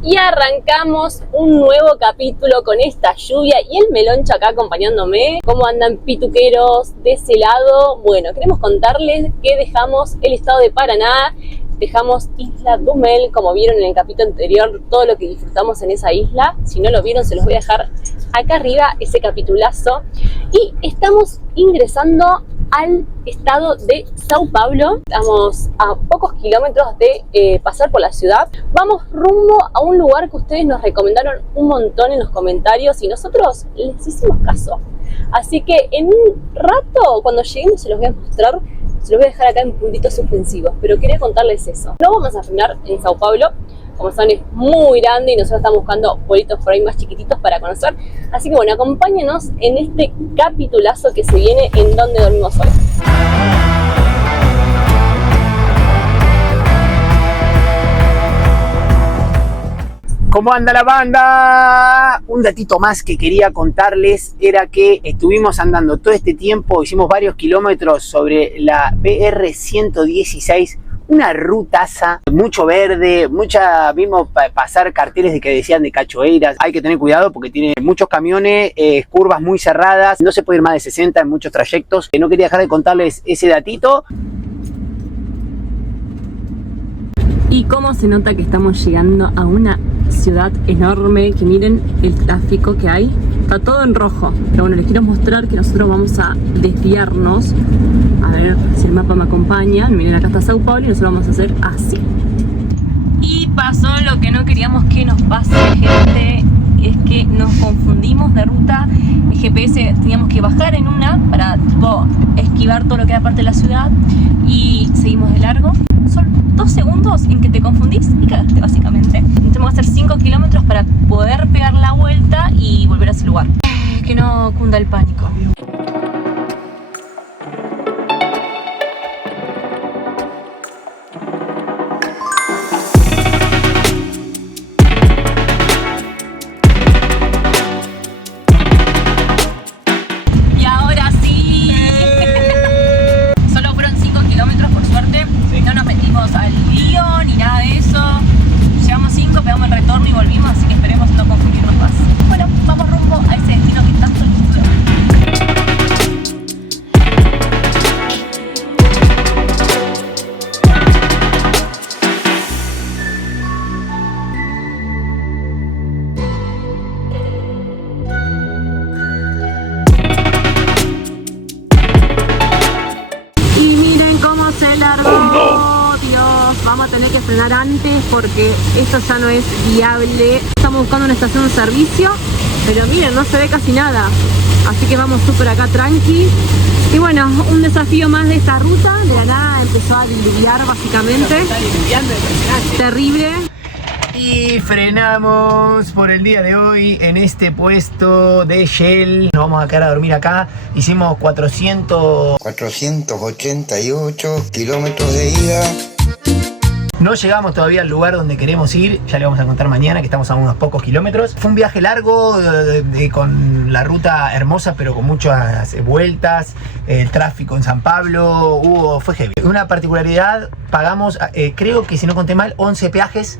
Y arrancamos un nuevo capítulo con esta lluvia y el Meloncha acá acompañándome. ¿Cómo andan pituqueros de ese lado? Bueno, queremos contarles que dejamos el estado de Paraná, dejamos Isla Dumel, como vieron en el capítulo anterior, todo lo que disfrutamos en esa isla. Si no lo vieron, se los voy a dejar acá arriba, ese capitulazo. Y estamos ingresando al estado de Sao Paulo. Estamos a pocos kilómetros de pasar por la ciudad. Vamos rumbo a un lugar que ustedes nos recomendaron un montón en los comentarios y nosotros les hicimos caso. Así que en un rato, cuando lleguemos, se los voy a mostrar. Se los voy a dejar acá en puntitos suspensivos, pero quería contarles eso. No vamos a frenar en Sao Paulo. Como saben, es muy grande y nosotros estamos buscando pueblitos por ahí más chiquititos para conocer. Así que bueno, acompáñenos en este capitulazo que se viene en Donde Dormimos Hoy. ¿Cómo anda la banda? Un datito más que quería contarles era que estuvimos andando todo este tiempo, hicimos varios kilómetros sobre la BR-116, una rutaza, mucho verde, vimos pasar carteles de que decían de cachoeiras. Hay que tener cuidado porque tiene muchos camiones, curvas muy cerradas, no se puede ir más de 60 en muchos trayectos. No quería dejar de contarles ese datito. Y cómo se nota que estamos llegando a una ciudad enorme, que miren el tráfico que hay, está todo en rojo. Pero bueno, les quiero mostrar que nosotros vamos a desviarnos. A ver si el mapa me acompaña. Miren, acá está Sao Paulo y nosotros vamos a hacer así. Y pasó lo que no queríamos que nos pase, gente. Es que nos confundimos de ruta. El GPS teníamos que bajar en una para tipo esquivar todo lo que era parte de la ciudad y seguimos de largo. Son 2 segundos en que te confundís y cagaste básicamente. Tenemos que hacer 5 kilómetros para poder pegar la vuelta y volver a ese lugar. Que no cunda el pánico. Vamos a tener que frenar antes porque esto ya no es viable. Estamos buscando una estación de servicio, pero miren, no se ve casi nada. Así que vamos súper acá tranqui. Y bueno, un desafío más de esta ruta. De la nada empezó a diluviar básicamente. Terrible. Y frenamos por el día de hoy en este puesto de Shell. Nos vamos a quedar a dormir acá. Hicimos 488 kilómetros de ida. No llegamos todavía al lugar donde queremos ir, ya le vamos a contar mañana que estamos a unos pocos kilómetros. Fue un viaje largo, con la ruta hermosa, pero con muchas vueltas. El tráfico en San Pablo, fue heavy. Una particularidad, pagamos, creo que si no conté mal, 11 peajes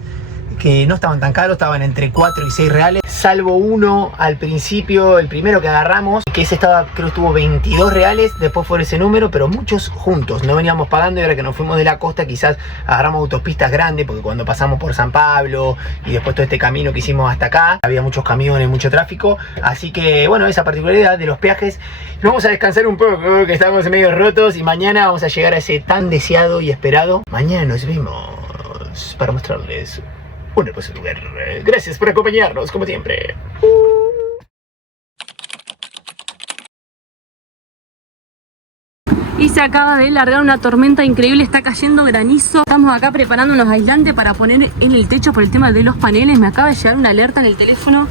que no estaban tan caros, estaban entre 4 y 6 reales. Salvo uno al principio, el primero que agarramos, que ese estaba, creo que estuvo 22 reales, después fue ese número, pero muchos juntos, no veníamos pagando y ahora que nos fuimos de la costa quizás agarramos autopistas grandes, porque cuando pasamos por San Pablo y después todo este camino que hicimos hasta acá, había muchos camiones, mucho tráfico, así que bueno, esa particularidad de los peajes. Nos vamos a descansar un poco, que estamos medio rotos y mañana vamos a llegar a ese tan deseado y esperado. Mañana nos vemos para mostrarles un hermoso lugar. Gracias por acompañarnos, como siempre. Y se acaba de largar una tormenta increíble, está cayendo granizo. Estamos acá preparando unos aislantes para poner en el techo por el tema de los paneles. Me acaba de llegar una alerta en el teléfono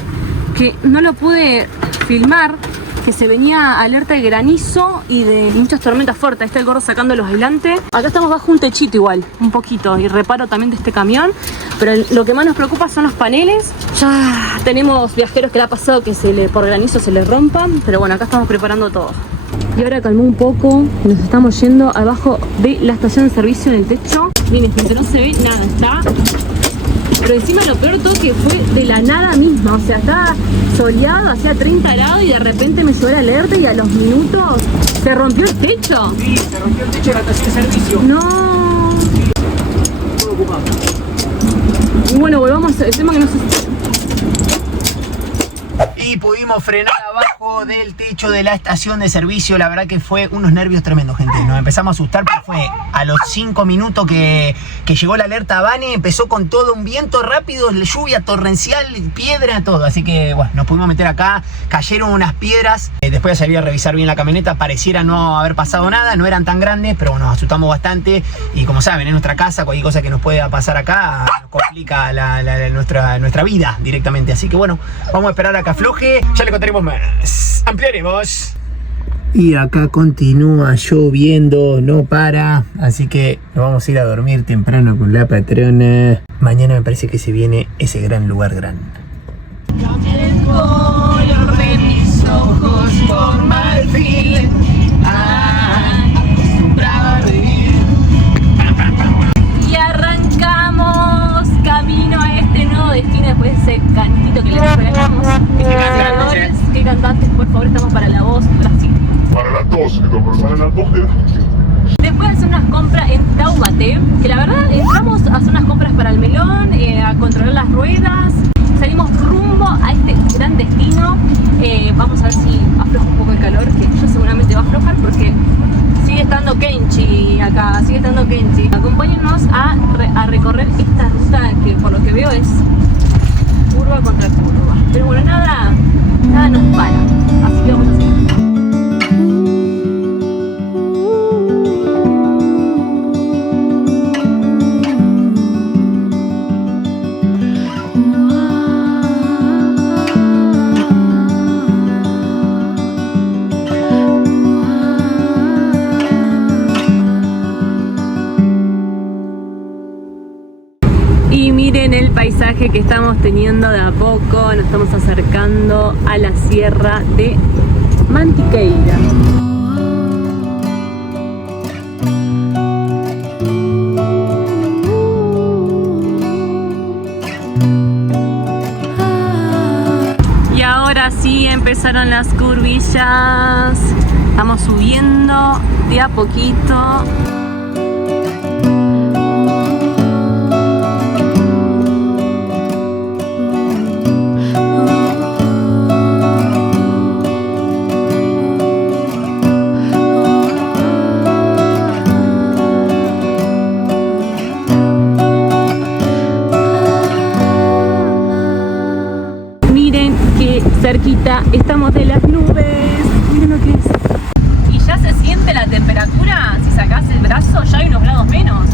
que no lo pude filmar, que se venía alerta de granizo y de muchas tormentas fuertes. Ahí está el gordo sacando los aislantes. Acá estamos bajo un techito igual, un poquito, y reparo también de este camión. Pero lo que más nos preocupa son los paneles. Ya tenemos viajeros que le ha pasado que por granizo se les rompan, pero bueno, acá estamos preparando todo. Y ahora calmó un poco, nos estamos yendo abajo de la estación de servicio en el techo. Miren, gente, no se ve nada, está Pero encima lo peor todo que fue de la nada misma, o sea, estaba soleado, hacía 30 grados y de repente me llegó la alerta y a los minutos se rompió el techo. Sí, se rompió el techo de la estación de servicio. No. Sí. Todo ocupado. Y bueno, volvamos al tema que no sé. Y pudimos frenar abajo del techo de la estación de servicio. La verdad que fue unos nervios tremendos, gente. Nos empezamos a asustar, pero fue a los 5 minutos que llegó la alerta Bane. Empezó con todo un viento rápido, lluvia torrencial, piedra, todo. Así que bueno, nos pudimos meter acá. Cayeron unas piedras. Después de salir a revisar bien la camioneta, pareciera no haber pasado nada. No eran tan grandes, pero bueno, nos asustamos bastante. Y como saben, en nuestra casa, cualquier cosa que nos pueda pasar acá nos complica nuestra vida directamente. Así que bueno, vamos a esperar a que afloje. Ya le contaremos más. Ampliaremos. Y acá continúa lloviendo, no para. Así que nos vamos a ir a dormir temprano con la patrona. Mañana me parece que se viene ese gran lugar grande. Cambia el color de mis ojos por marfil. Acostumbrado a reír. Y arrancamos camino a este nuevo destino después de ese cantito que les regalamos. ¿Qué cantantes, por favor, estamos para La Voz, Brasil? Para la tos, para la tos de Brasil. Después de hacer unas compras en Taubaté, que la verdad entramos a hacer unas compras para el melón, a controlar las ruedas, salimos rumbo a este gran destino. Vamos a ver si afloja un poco el calor, que yo seguramente va a aflojar porque sigue estando Kenchi acá, sigue estando Kenchi. Acompáñennos a recorrer esta ruta que por lo que veo es curva contra curva. Pero bueno, nada nos para, así que vamos a seguir. Y miren el paisaje que estamos teniendo de a poco, nos estamos acercando a la sierra de Mantiqueira. Y ahora sí empezaron las curvillas, estamos subiendo de a poquito. Cerquita estamos de las nubes, miren lo que es. Y ya se siente la temperatura, si sacás el brazo ya hay unos grados menos,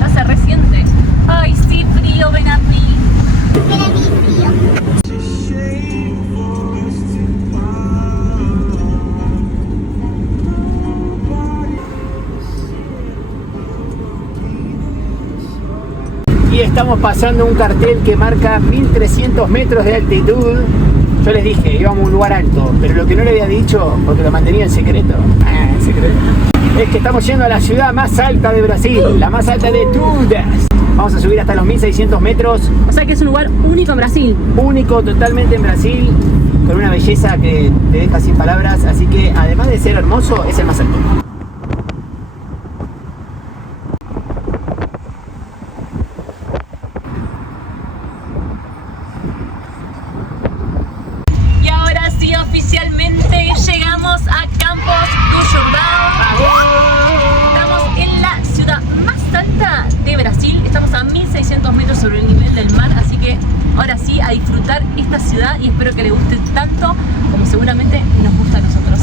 ya se resiente. Ay sí, frío, ven aquí. Ven aquí, frío. Y estamos pasando un cartel que marca 1300 metros de altitud. Yo les dije, íbamos a un lugar alto, pero lo que no le había dicho, porque lo mantenía en secreto, es que estamos yendo a la ciudad más alta de Brasil, la más alta de todas. Vamos a subir hasta los 1600 metros. O sea que es un lugar único en Brasil. Único totalmente en Brasil, con una belleza que te deja sin palabras, así que además de ser hermoso, es el más alto. Oficialmente llegamos a Campos do Jordão. Estamos en la ciudad más alta de Brasil. Estamos a 1600 metros sobre el nivel del mar. Así que ahora sí, a disfrutar esta ciudad y espero que les guste tanto como seguramente nos gusta a nosotros.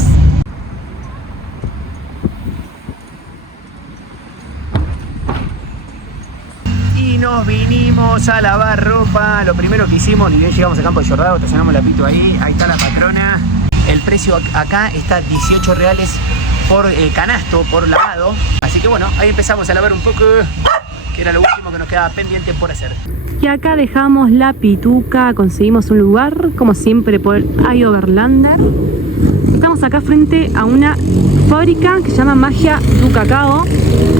Y nos vinimos a lavar ropa. Lo primero que hicimos, ni bien llegamos a Campos do Jordão, estacionamos la Pitu ahí está la patrona. El precio acá está 18 reales por canasto, por lavado. Así que bueno, ahí empezamos a lavar un poco, que era lo último que nos quedaba pendiente por hacer. Y acá dejamos la pituca, conseguimos un lugar, como siempre, por el iOverlander. Estamos Estamos acá frente a una fábrica que se llama Magia du Cacao.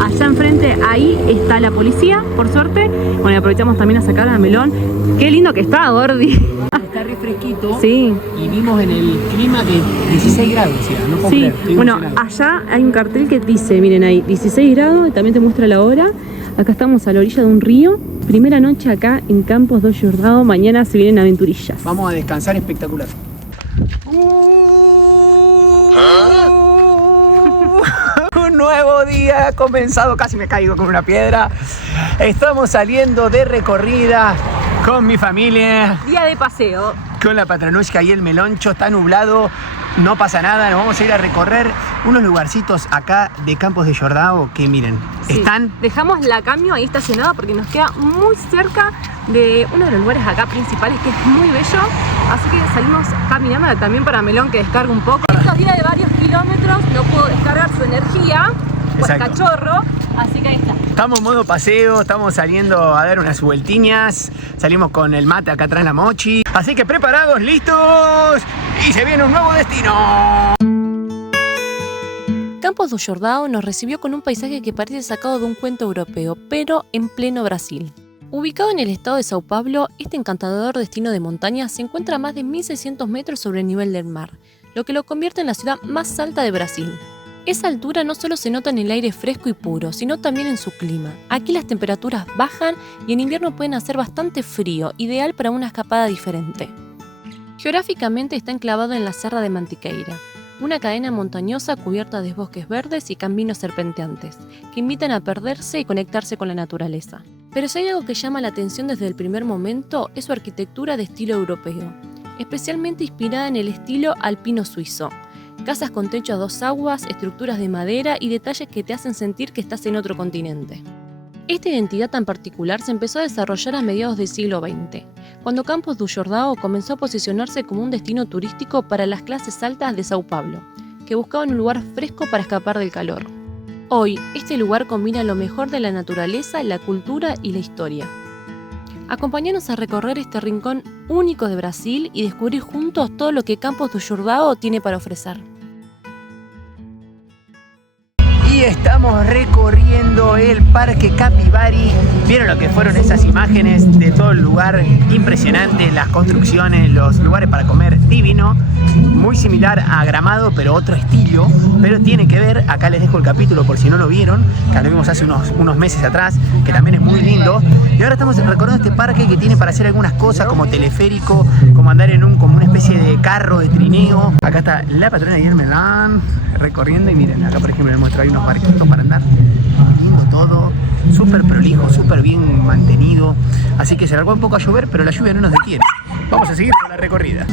Allá enfrente, ahí está la policía, por suerte. Bueno, aprovechamos también a sacar a Melón. Qué lindo que está, Gordi. Está re fresquito. Sí. Y vimos en el clima que 16 grados, o sea, no puedo Sí, creer, bueno, allá hay un cartel que dice, miren ahí, 16 grados y también te muestra la hora. Acá estamos a la orilla de un río. Primera noche acá en Campos do Jordão. Mañana se vienen aventurillas. Vamos a descansar espectacular. Un nuevo día ha comenzado, casi me caigo con una piedra. Estamos saliendo de recorrida con mi familia, Día de paseo. con la Patronushka y el Meloncho. Está nublado, no pasa nada, nos vamos a ir a recorrer unos lugarcitos acá de Campos de Jordão que miren, Sí. están... Dejamos la cambio ahí estacionada porque nos queda muy cerca de uno de los lugares acá principales que es muy bello. Así que salimos caminando también para Melón que descarga un poco. Estos días de varios kilómetros no pudo descargar su energía, pues Exacto. cachorro. Así que ahí está. Estamos en modo paseo, estamos saliendo a dar unas vueltiñas. Salimos con el mate acá atrás, la mochi. Así que preparados, listos. Y se viene un nuevo destino. Campos do Jordão nos recibió con un paisaje que parece sacado de un cuento europeo, pero en pleno Brasil. Ubicado en el estado de Sao Paulo, este encantador destino de montaña se encuentra a más de 1.600 metros sobre el nivel del mar, lo que lo convierte en la ciudad más alta de Brasil. Esa altura no solo se nota en el aire fresco y puro, sino también en su clima. Aquí las temperaturas bajan y en invierno pueden hacer bastante frío, ideal para una escapada diferente. Geográficamente está enclavado en la Serra de Mantiqueira, una cadena montañosa cubierta de bosques verdes y caminos serpenteantes, que invitan a perderse y conectarse con la naturaleza. Pero si hay algo que llama la atención desde el primer momento, es su arquitectura de estilo europeo, especialmente inspirada en el estilo alpino suizo. Casas con techo a dos aguas, estructuras de madera y detalles que te hacen sentir que estás en otro continente. Esta identidad tan particular se empezó a desarrollar a mediados del siglo XX, cuando Campos do Jordão comenzó a posicionarse como un destino turístico para las clases altas de Sao Paulo, que buscaban un lugar fresco para escapar del calor. Hoy, este lugar combina lo mejor de la naturaleza, la cultura y la historia. Acompáñanos a recorrer este rincón único de Brasil y descubrir juntos todo lo que Campos do Jordão tiene para ofrecer. Y estamos recorriendo el Parque Capibari. ¿Vieron lo que fueron esas imágenes de todo el lugar? Impresionante, las construcciones, los lugares para comer, divino. Muy similar a Gramado, pero otro estilo. Pero tiene que ver, acá les dejo el capítulo por si no lo vieron, que lo vimos hace unos meses atrás, que también es muy lindo. Y ahora estamos recorriendo este parque que tiene para hacer algunas cosas como teleférico, como andar en como una especie de carro de trineo. Acá está la patrona de Melón recorriendo y miren, acá por ejemplo les muestro, hay unos barquitos para andar. Lindo todo, súper prolijo, súper bien mantenido. Así que se largó un poco a llover, pero la lluvia no nos detiene. Vamos a seguir con la recorrida.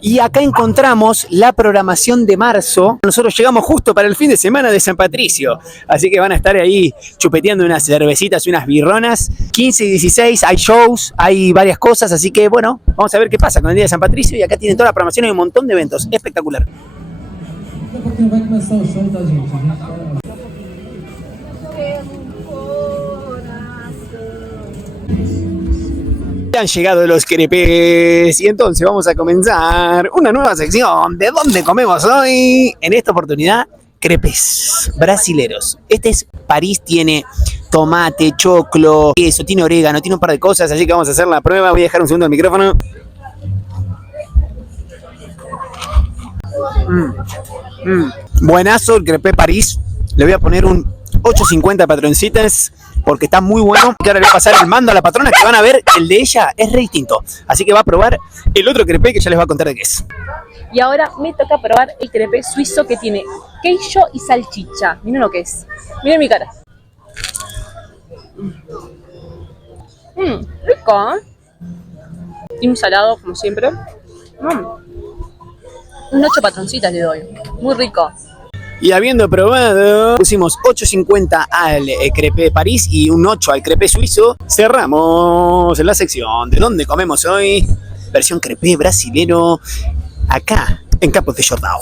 Y acá encontramos la programación de marzo. Nosotros llegamos justo para el fin de semana de San Patricio. Así que van a estar ahí chupeteando unas cervecitas y unas birronas. 15 y 16 hay shows, hay varias cosas. Así que bueno, vamos a ver qué pasa con el día de San Patricio. Y acá tienen toda la programación y un montón de eventos. Espectacular. Han llegado los crepes y entonces vamos a comenzar una nueva sección de ¿dónde comemos hoy? En esta oportunidad, crepes brasileros. Este es París, tiene tomate, choclo, queso, tiene orégano, tiene un par de cosas, así que vamos a hacer la prueba. Voy a dejar un segundo el micrófono. Buenazo el crepe París. Le voy a poner un 8.50 patroncitas porque está muy bueno. Y ahora le voy a pasar el mando a la patrona, que van a ver que el de ella es re distinto. Así que va a probar el otro crepe que ya les va a contar de qué es. Y ahora me toca probar el crepe suizo que tiene queijo y salchicha. Miren lo que es. Miren mi cara. Rico, ¿eh? Y un salado, como siempre. Un 8 patroncitas le doy. Muy rico. Y habiendo probado, pusimos 8.50 al crepe París y un 8 al crepe suizo. Cerramos la sección de dónde comemos hoy. Versión crepe brasilero, acá en Campos de Jordão.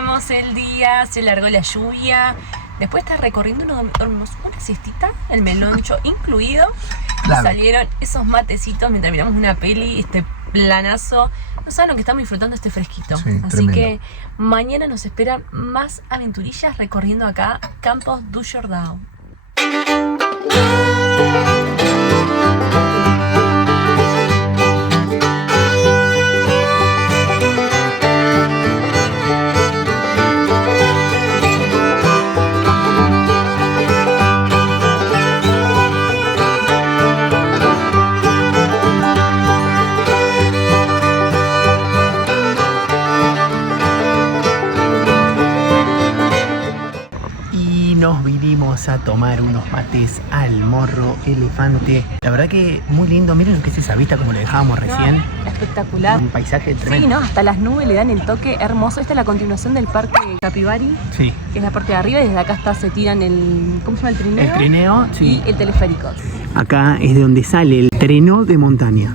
arrancamos el día, se largó la lluvia. Después de estar recorriendo una siestita, el meloncho incluido. Claro. Salieron esos matecitos mientras miramos una peli, este planazo. No saben lo que estamos disfrutando este fresquito. Sí, así tremendo. que mañana nos esperan más aventurillas recorriendo acá Campos do Jordão. Nos vinimos a tomar unos mates al Morro Elefante. La verdad que muy lindo. Miren lo que es esa vista como lo dejábamos recién. Espectacular. Un paisaje tremendo. Sí, ¿no? Hasta las nubes le dan el toque hermoso. Esta es la continuación del parque Capibari, Sí. que es la parte de arriba, y desde acá se tiran el... ¿cómo se llama? El trineo. El trineo, sí. Y el teleférico. Acá es de donde sale el trenó de montaña.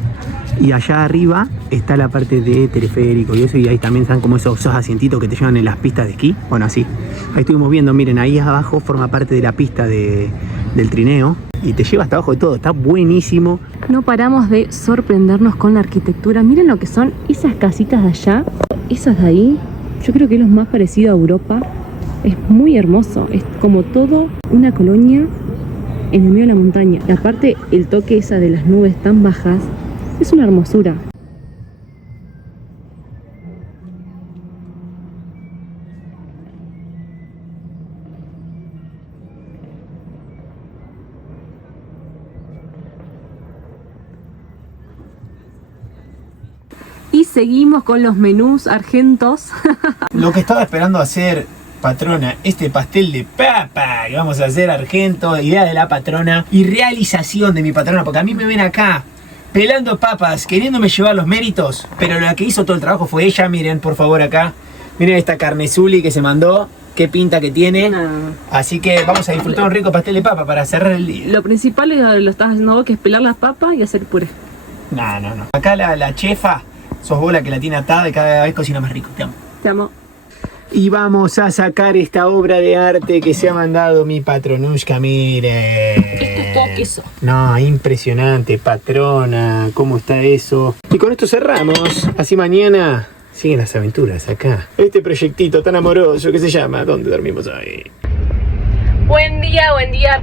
Y allá arriba está la parte de teleférico y eso, y ahí también están como esos asientitos que te llevan en las pistas de esquí. Bueno, así. Ahí estuvimos viendo, miren, ahí abajo forma parte de la pista del trineo y te lleva hasta abajo de todo. Está buenísimo. No paramos de sorprendernos con la arquitectura. Miren lo que son esas casitas de allá, esas de ahí. Yo creo que es lo más parecido a Europa. Es muy hermoso. Es como todo una colonia en el medio de la montaña. Y aparte, el toque esa de las nubes tan bajas es una hermosura. Y seguimos con los menús argentos. Lo que estaba esperando hacer, patrona, este pastel de papa que vamos a hacer argento, idea de la patrona y realización de mi patrona, porque a mí me ven acá pelando papas, queriéndome llevar los méritos, pero la que hizo todo el trabajo fue ella. Miren, por favor, acá. Miren esta carnezuli que se mandó. Qué pinta que tiene. Así que vamos a disfrutar un rico pastel de papa para cerrar el día. Lo principal lo estás haciendo vos, que es pelar las papas y hacer puré. No. Acá la chefa, sos vos la que la tiene atada y cada vez cocina más rico. Te amo. Te amo. Y vamos a sacar esta obra de arte que se ha mandado mi patronushka, mire. Esto es todo queso. No, impresionante, patrona, cómo está eso. Y con esto cerramos, así mañana siguen las aventuras acá. Este proyectito tan amoroso que se llama ¿Dónde dormimos hoy? Buen día,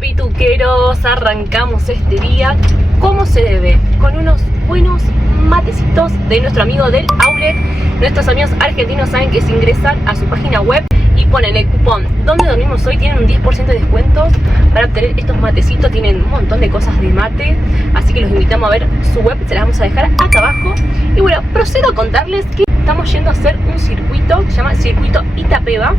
pituqueros. Arrancamos este día como se debe, con unos buenos matecitos de nuestro amigo del outlet. Nuestros amigos argentinos saben que si ingresan a su página web y ponen el cupón ¿Dónde dormimos hoy? Tienen un 10% de descuentos para obtener estos matecitos. Tienen un montón de cosas de mate, así que los invitamos a ver su web, se las vamos a dejar acá abajo. Y bueno, procedo a contarles que estamos yendo a hacer un circuito que se llama Circuito Itapeva.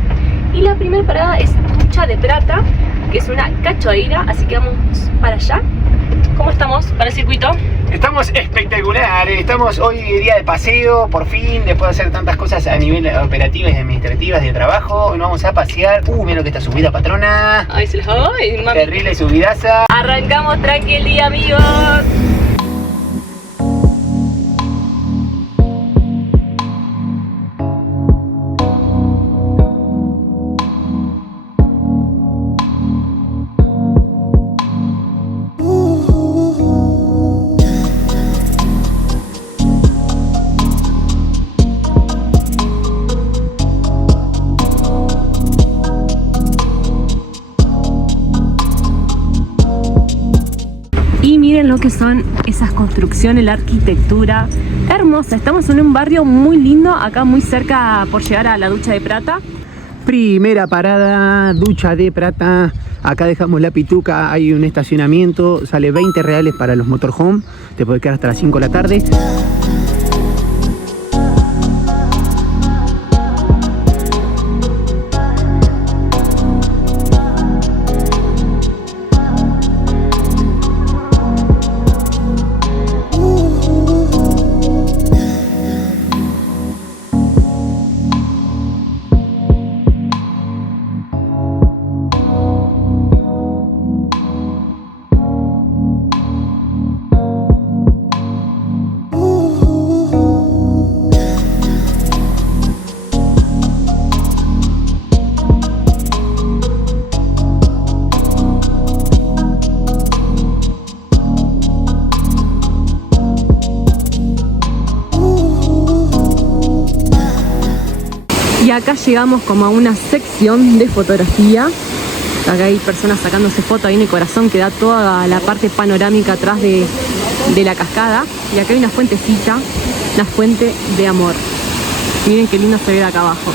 Y la primera parada es Ducha de Prata, que es una cachoeira, así que vamos para allá. ¿Cómo estamos para el circuito? Estamos espectaculares, estamos hoy día de paseo, por fin, después de hacer tantas cosas a nivel operativas y administrativas de trabajo. Nos vamos a pasear. Mira lo que está subida, patrona. Ay, se las doy, mami. Terrible subidaza. Arrancamos tranqui el día, amigos. Miren lo que son esas construcciones, la arquitectura hermosa. Estamos en un barrio muy lindo, acá muy cerca por llegar a la Ducha de Prata. Primera parada, Ducha de Prata. Acá dejamos la pituca, hay un estacionamiento, sale 20 reales para los motorhome. Te puedes quedar hasta las 5 de la tarde. acá llegamos como a una sección de fotografía. Acá hay personas sacándose fotos, ahí en el corazón que da toda la parte panorámica atrás de la cascada. Y acá hay una fuentecita, la fuente de amor. Miren qué lindo se ve de acá abajo.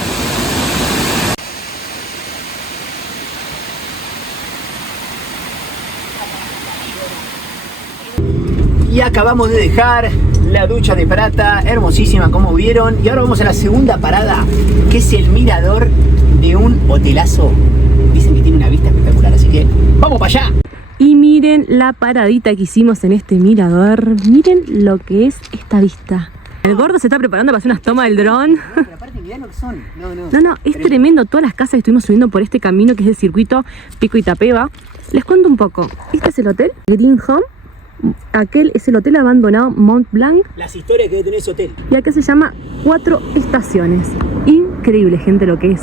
Y acabamos de dejar la ducha de Prata, hermosísima como vieron. Y ahora vamos a la segunda parada, que es el mirador de un hotelazo. Dicen que tiene una vista espectacular, así que ¡vamos para allá! Y miren la paradita que hicimos en este mirador. Miren lo que es esta vista. El gordo se está preparando para hacer unas tomas del dron. No, pero aparte mirá lo que son. No, es tremendo. Todas las casas que estuvimos subiendo por este camino que es el circuito Pico Itapeva. Les cuento un poco. Este es el hotel Green Home. Aquel es el hotel abandonado Mont Blanc. Las historias que debe tener ese hotel. Y acá se llama 4 Estaciones. Increíble, gente, lo que es.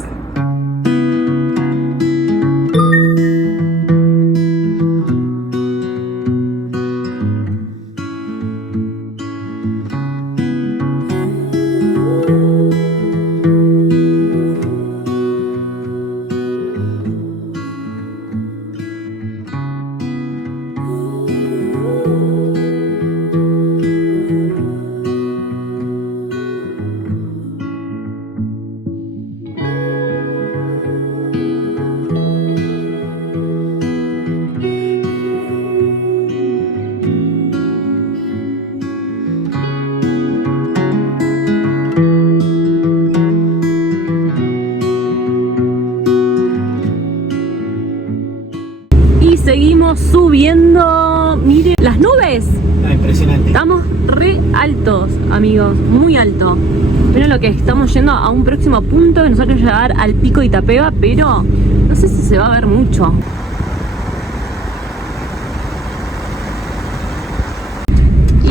Seguimos subiendo. Miren las nubes. Impresionante. Estamos re altos, amigos, muy alto. Miren lo que estamos yendo a un próximo punto que nosotros llegar al Pico de Itapeva, pero no sé si se va a ver mucho.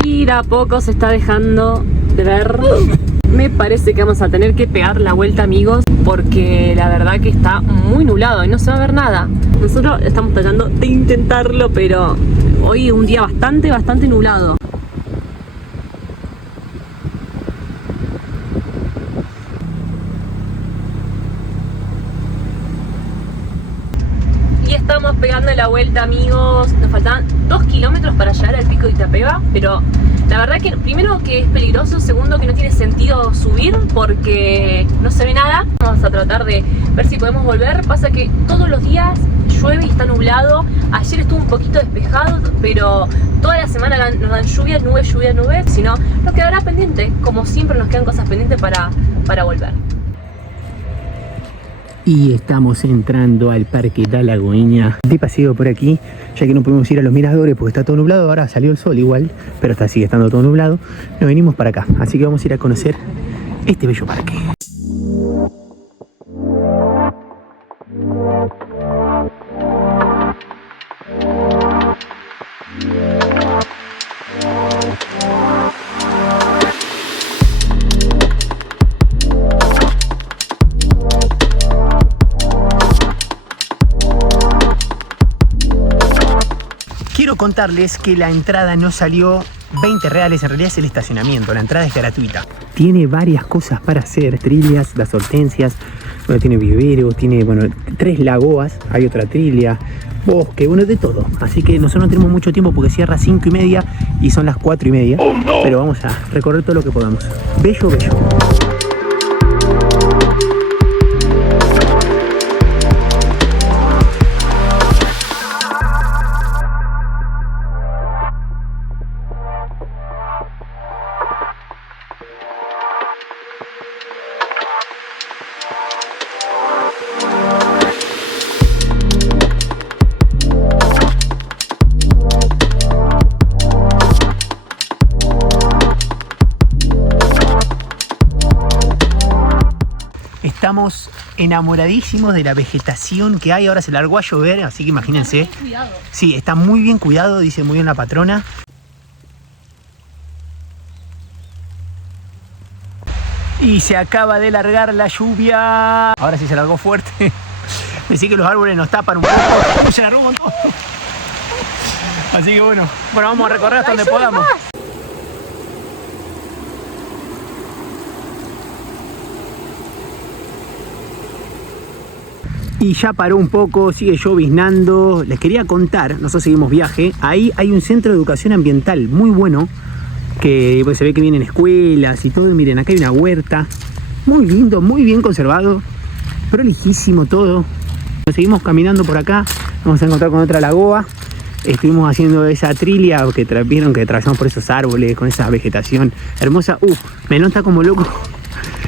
Y de a poco se está dejando de ver. Me parece que vamos a tener que pegar la vuelta, amigos, porque la verdad que está muy nublado y no se va a ver nada. Nosotros estamos tratando de intentarlo, pero hoy es un día bastante nublado. Y estamos pegando la vuelta, amigos. Nos faltan 2 kilómetros para llegar al Pico de Itapeva, pero la verdad que primero que es peligroso, segundo que no tiene sentido subir porque no se ve nada. Vamos a tratar de ver si podemos volver. Pasa que todos los días llueve y está nublado. Ayer estuvo un poquito despejado, pero toda la semana nos dan lluvias, nubes. Si no, nos quedará pendiente. Como siempre nos quedan cosas pendientes para volver. Y estamos entrando al Parque da Lagoinha. De paseo por aquí, ya que no pudimos ir a los miradores porque está todo nublado. Ahora salió el sol igual, pero sigue estando todo nublado. Nos venimos para acá, así que vamos a ir a conocer este bello parque. Quiero contarles que la entrada no salió 20 reales, en realidad es el estacionamiento, la entrada es gratuita. Tiene varias cosas para hacer, trillas, las hortensias, bueno, tiene viveros, tiene 3 lagoas, hay otra trilla, bosque, de todo. Así que nosotros no tenemos mucho tiempo porque cierra 5:30 y son las 4:30, pero vamos a recorrer todo lo que podamos. Bello. Estamos enamoradísimos de la vegetación que hay. Ahora se largó a llover, así que imagínense. Está muy bien cuidado. Sí, está muy bien cuidado, dice muy bien la patrona. Y se acaba de largar la lluvia. Ahora sí se largó fuerte. Decir que los árboles nos tapan un poco. Se largó un montón. Así que bueno, vamos a recorrer hasta donde podamos. Y ya paró un poco, sigue lloviznando. Les quería contar, nosotros seguimos viaje. Ahí hay un centro de educación ambiental muy bueno, que pues, se ve que vienen escuelas y todo. Y miren, acá hay una huerta. Muy lindo, muy bien conservado. Prolijísimo todo. Seguimos caminando por acá. Vamos a encontrar con otra lagoa. Estuvimos haciendo esa trilia que vieron que atravesamos por esos árboles, con esa vegetación hermosa. Melón está como loco.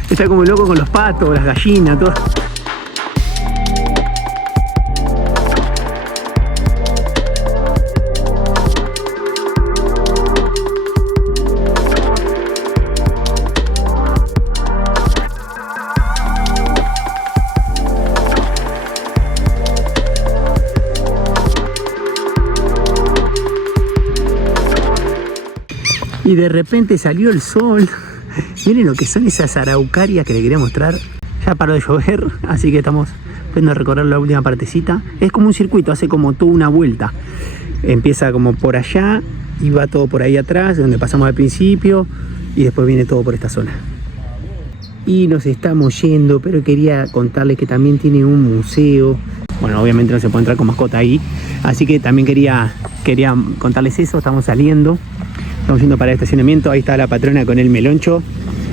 Está como loco con los patos, las gallinas, todo. Y de repente salió el sol. Miren lo que son esas araucarias que les quería mostrar. Ya paró de llover, así que estamos pudiendo recorrer la última partecita. Es como un circuito, hace como toda una vuelta. Empieza como por allá y va todo por ahí atrás, donde pasamos al principio, y después viene todo por esta zona. Y nos estamos yendo, pero quería contarles que también tiene un museo. Bueno, obviamente no se puede entrar con mascota ahí, así que también quería contarles eso. Estamos saliendo. Estamos yendo para el estacionamiento. Ahí está la patrona con el meloncho.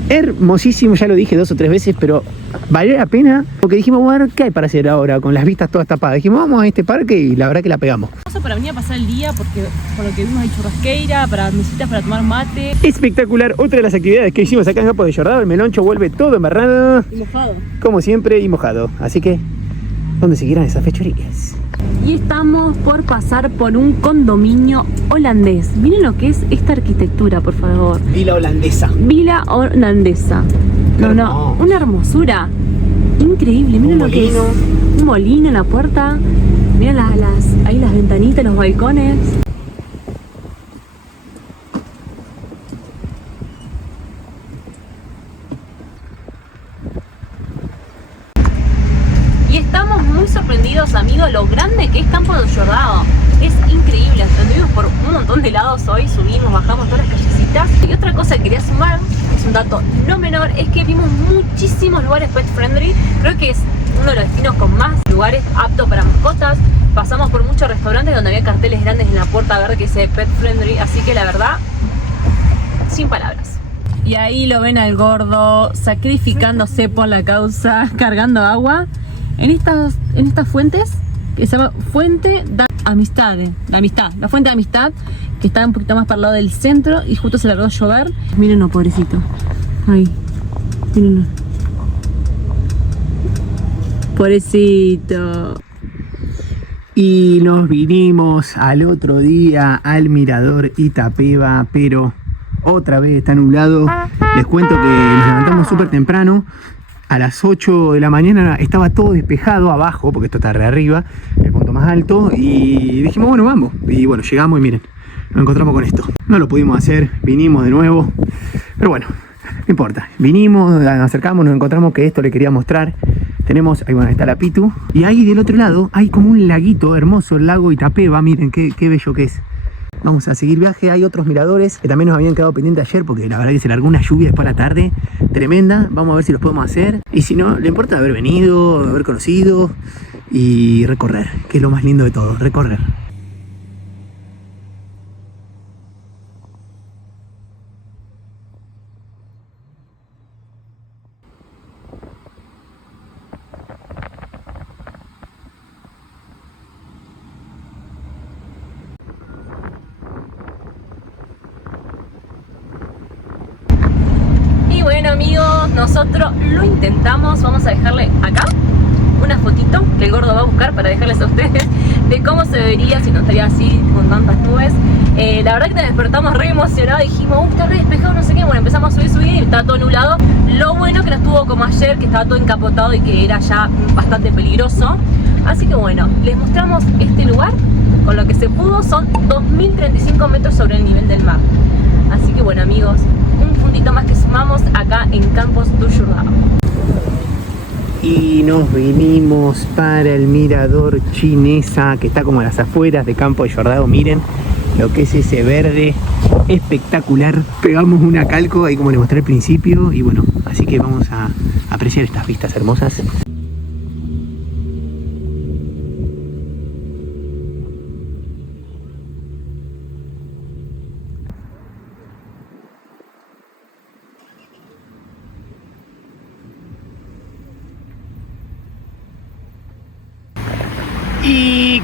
Hermosísimo, ya lo dije 2 o 3 veces, pero valió la pena. Porque dijimos, bueno, ¿qué hay para hacer ahora con las vistas todas tapadas? Dijimos, vamos a este parque y la verdad que la pegamos. Para venir a pasar el día, porque por lo que vimos hay churrasqueira, para mesitas para tomar mate. Espectacular. Otra de las actividades que hicimos acá en Campo de Jordao. El meloncho vuelve todo embarrado. Y mojado. Como siempre, y mojado. Así que, ¿dónde seguirán esas fechorías? Y estamos por pasar por un condominio holandés. Miren lo que es esta arquitectura, por favor. Vila holandesa. Vila holandesa. No, una hermosura. Increíble, miren lo que es. Un molino en la puerta. Miren ahí las ventanitas, los balcones. Y estamos muy sorprendidos, amigos, lo grande que es Campo de Jordao. Es increíble, anduvimos por un montón de lados hoy, subimos, bajamos todas las callecitas. Y otra cosa que quería sumar, es un dato no menor, es que vimos muchísimos lugares pet friendly. Creo que es uno de los destinos con más lugares aptos para mascotas. Pasamos por muchos restaurantes donde había carteles grandes en la puerta verde que dice pet friendly, así que la verdad, sin palabras. Y ahí lo ven al gordo sacrificándose por la causa, cargando agua en estas fuentes que se llama Fuente de Amistad, la Fuente de Amistad, que está un poquito más para el lado del centro y justo se largó a llover. Mírenlo, pobrecito. Ahí, mírenlo. Pobrecito. Y nos vinimos al otro día al mirador Itapeva, pero otra vez está nublado. Les cuento que nos levantamos súper temprano. A las 8 de la mañana estaba todo despejado abajo, porque esto está re arriba, el punto más alto, y dijimos, bueno, vamos. Y bueno, llegamos y miren, nos encontramos con esto. No lo pudimos hacer, vinimos de nuevo, pero bueno, no importa. Vinimos, nos acercamos, nos encontramos que esto le quería mostrar. Tenemos, ahí bueno, está la Pitu, y ahí del otro lado hay como un laguito hermoso, el lago Itapeva, miren qué bello que es. Vamos a seguir viaje. Hay otros miradores que también nos habían quedado pendientes ayer, porque la verdad que se largó una lluvia después de la tarde tremenda. Vamos a ver si los podemos hacer. Y si no, le importa haber venido, haber conocido y recorrer, que es lo más lindo de todo, recorrer. Bueno, amigos, nosotros lo intentamos. Vamos a dejarle acá una fotito que el gordo va a buscar para dejarles a ustedes de cómo se vería si no estaría así con tantas nubes. La verdad que nos despertamos re emocionados, dijimos, está re despejado, no sé qué. Bueno, empezamos a subir y estaba todo nublado. Lo bueno que no estuvo como ayer, que estaba todo encapotado y que era ya bastante peligroso. Así que bueno, les mostramos este lugar. Con lo que se pudo, son 2035 metros sobre el nivel del mar. Así que bueno, amigos, un puntito más que sumamos acá en Campos de Jordao. Y nos vinimos para el mirador Chinesa, que está como a las afueras de Campo de Jordao. Miren lo que es ese verde espectacular. Pegamos una calco ahí como les mostré al principio. Y bueno, así que vamos a apreciar estas vistas hermosas.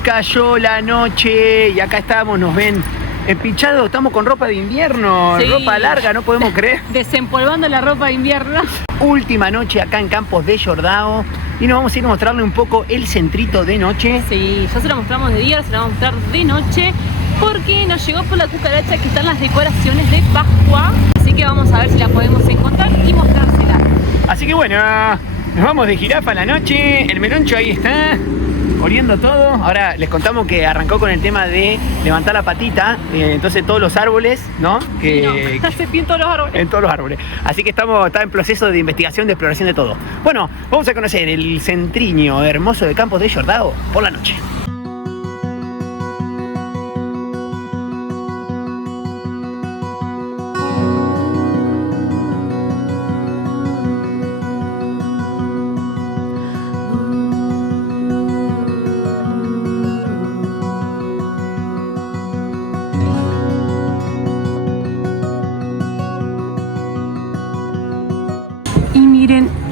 cayó la noche y acá estamos, nos ven empichados, estamos con ropa de invierno, Sí. ropa larga, no podemos creer. Desempolvando la ropa de invierno. Última noche acá en Campos de Jordao y nos vamos a ir a mostrarle un poco el centrito de noche. Sí, ya se lo mostramos de día, ahora se lo vamos a mostrar de noche, porque nos llegó por la cucaracha que están las decoraciones de Pascua. Así que vamos a ver si la podemos encontrar y mostrársela. Así que bueno, nos vamos de jirafa a la noche, el meloncho ahí está, oliendo todo. Ahora les contamos que arrancó con el tema de levantar la patita, entonces todos los árboles, ¿no? Se pintan los árboles. En todos los árboles. Así que está en proceso de investigación, de exploración de todo. Bueno, vamos a conocer el centriño hermoso de Campos de Jordao por la noche.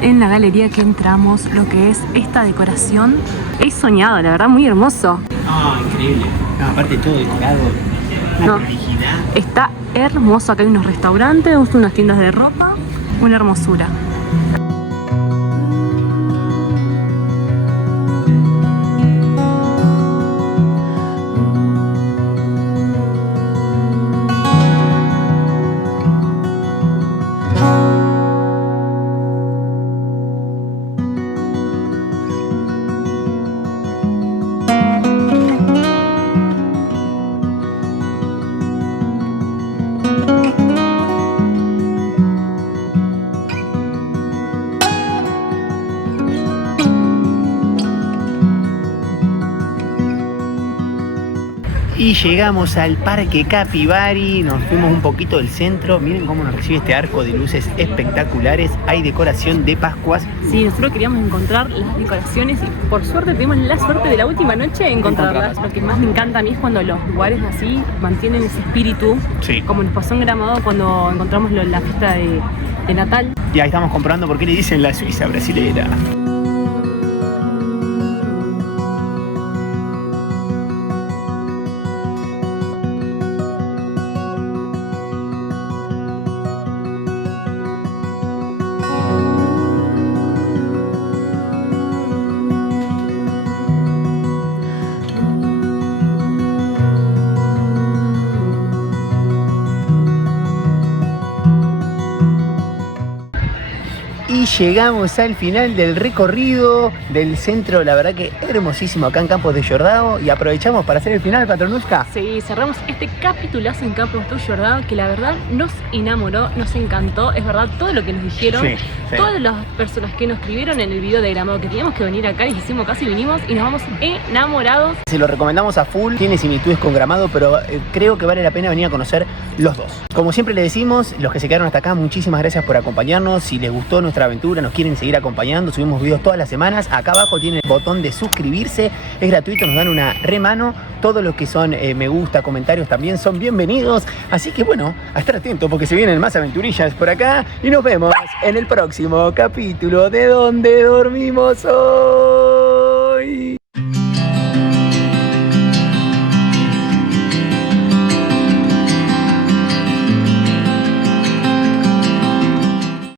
En la galería que entramos, lo que es esta decoración es soñado, la verdad, muy hermoso. Increíble. Aparte todo decorado, una prolijidad. Está hermoso. Acá hay unos restaurantes, unas tiendas de ropa, una hermosura. Y llegamos al Parque Capibari, nos fuimos un poquito del centro. Miren cómo nos recibe este arco de luces espectaculares. Hay decoración de Pascuas. Sí, nosotros queríamos encontrar las decoraciones y por suerte tuvimos la suerte de la última noche de encontrarlas. Lo que más me encanta a mí es cuando los lugares así mantienen ese espíritu, Sí. como nos pasó en Gramado cuando encontramos la fiesta de Natal. Y ahí estamos comprobando por qué le dicen la Suiza brasilera. Y llegamos al final del recorrido del centro, la verdad que hermosísimo acá en Campos de Jordao. Y aprovechamos para hacer el final, Patronushka. Sí, cerramos este capitulazo en Campos de Jordao que la verdad nos enamoró, nos encantó. Es verdad, todo lo que nos dijeron, Sí, sí. todas las personas que nos escribieron en el video de Gramado que teníamos que venir acá y hicimos casi vinimos y nos vamos enamorados. Se lo recomendamos a full, tiene similitudes con Gramado, pero creo que vale la pena venir a conocer los dos. Como siempre le decimos, los que se quedaron hasta acá, muchísimas gracias por acompañarnos. Si les gustó nuestra aventura, nos quieren seguir acompañando, subimos videos todas las semanas. Acá abajo tienen el botón de suscribirse, es gratuito, nos dan una remano. Todos los que son me gusta, comentarios también son bienvenidos. Así que bueno, a estar atentos porque se vienen más aventurillas por acá. Y nos vemos en el próximo capítulo de Donde Dormimos Hoy.